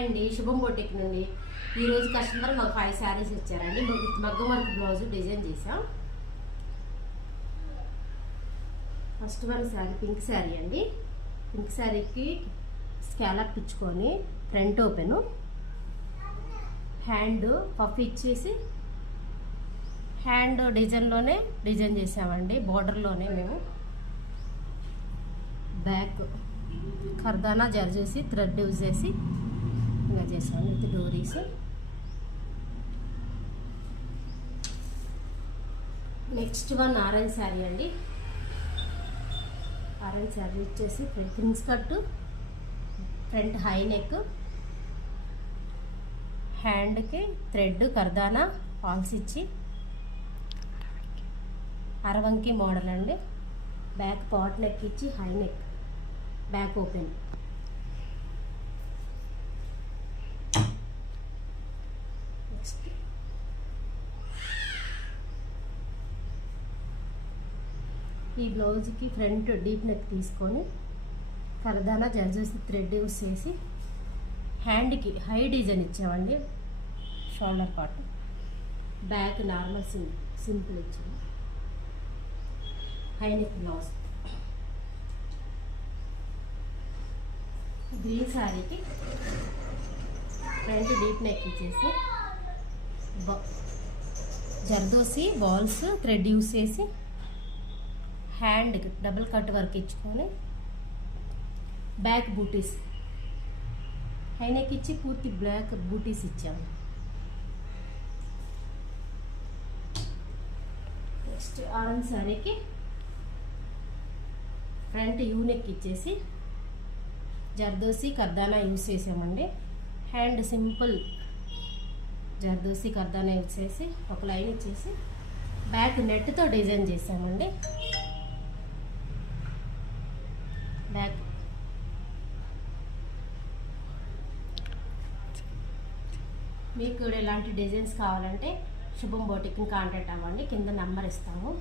Hi అండి, శుభం boutique నుండి. ఈరోజు కస్టమర్ మాకు 5 శారీస్ ఇచ్చారండి. మగ్గం వర్క్ బ్లౌజ్ డిజైన్ చేసాం. First one sari pink sari అండి. పింక్ శారీకి స్కాలప్ ఇచ్చుకొని ఫ్రంట్ ఓపెను, హ్యాండ్ పఫ్ ఇచ్చేసి హ్యాండ్ డిజైన్లోనే డిజైన్ చేసామండి. బార్డర్లోనే మేము బ్యాక్ కర్దానా జర్జేసి థ్రెడ్ యూజ్ చేసి ఇలా చేసాము విత్ డోరీస్. నెక్స్ట్ వన్ ఆరెంజ్ శారీ అండి. ఆరెంజ్ శారీ వచ్చేసి prince cut, front high neck, హ్యాండ్కి థ్రెడ్ కర్దానా ఫాల్స్ ఇచ్చి అరవంకి మోడల్ అండి. బ్యాక్ పాట్ నెక్ ఇచ్చి high neck, back open. Next ఈ బ్లౌజ్కి ఫ్రంట్ డీప్ నెక్ తీసుకొని కర్దానా జర్జెస్ థ్రెడ్ యూస్ చేసి హ్యాండ్కి హై డిజైన్ ఇచ్చామండి. Shoulder part, back normal simple ఇచ్చాము. High neck blouse. గ్రీన్ శారీకి ఫ్రంట్ డీప్ నెక్ ఇచ్చేసి జర్దోసి బాల్స్ థ్రెడ్ యూస్ చేసి హ్యాండ్ డబుల్ కట్ వర్క్ ఇచ్చుకొని బ్యాక్ బూటీస్, హై నెక్ ఇచ్చి పూర్తి బ్లాక్ బూటీస్ ఇచ్చాము. నెక్స్ట్ ఆరెంజ్ శారీకి ఫ్రంట్ యూ నెక్ ఇచ్చేసి జర్దోసి కర్దానా యూస్ చేసామండి. హ్యాండ్ సింపుల్ జర్దోసి కర్దానా యూస్ చేసి ఒక లైన్ ఇచ్చేసి బ్యాక్ నెట్తో డిజైన్ చేసామండి. బ్యాక్ మీకు కూడా ఎలాంటి డిజైన్స్ కావాలంటే శుభం బొటిక్ని కాంటాక్ట్ అవ్వండి. కింద నెంబర్ ఇస్తాము.